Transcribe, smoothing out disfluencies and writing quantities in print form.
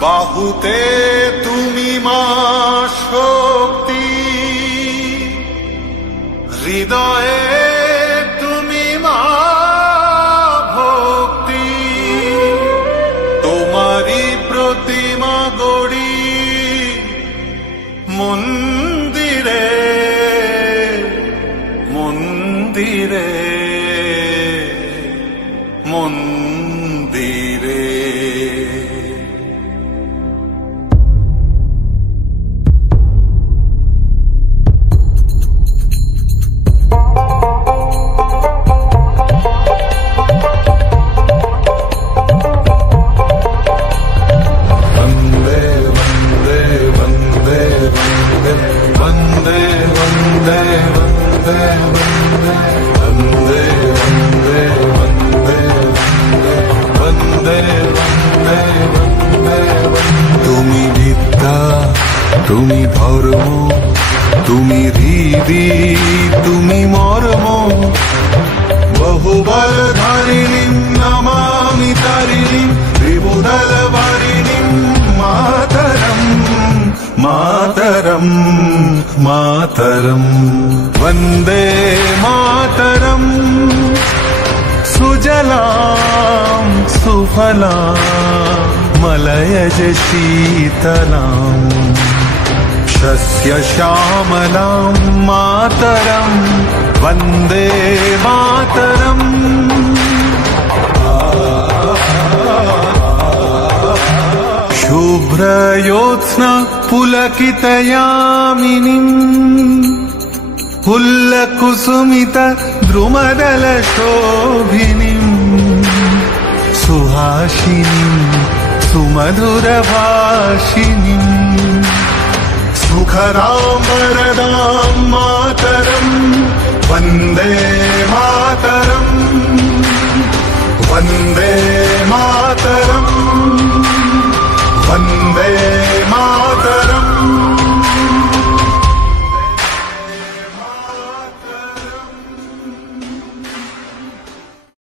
বাহুতে তুমি মা শক্তি, হৃদয়ে তুমি মা ভক্তি। তোমারই প্রতিমা গড়ি মন্দিরে মন্দিরে মন্দিরে। তুমি বিদ্যা, তুমি ধর্ম, তুমি হৃদি, তুমি মর্ম। বহুবল ধারিণীম নমামি তারিণীম, ত্রিভুদল ভারিণীম মাতরম মাতরম মাতরম। वन्दे मातरम् सुजलां सुफलां मलयज शीतलां शस्य श्यामलां मातरं वन्दे मातरम्। शुभ्रयोत्स्ना पुलकितयामिनीम्, फुल्लकुसुमित द्रुमदलशोभिनीम्, सुहासिनीं सुमधुरभाषिणीं, सुखदां वरदां मातरं वन्दे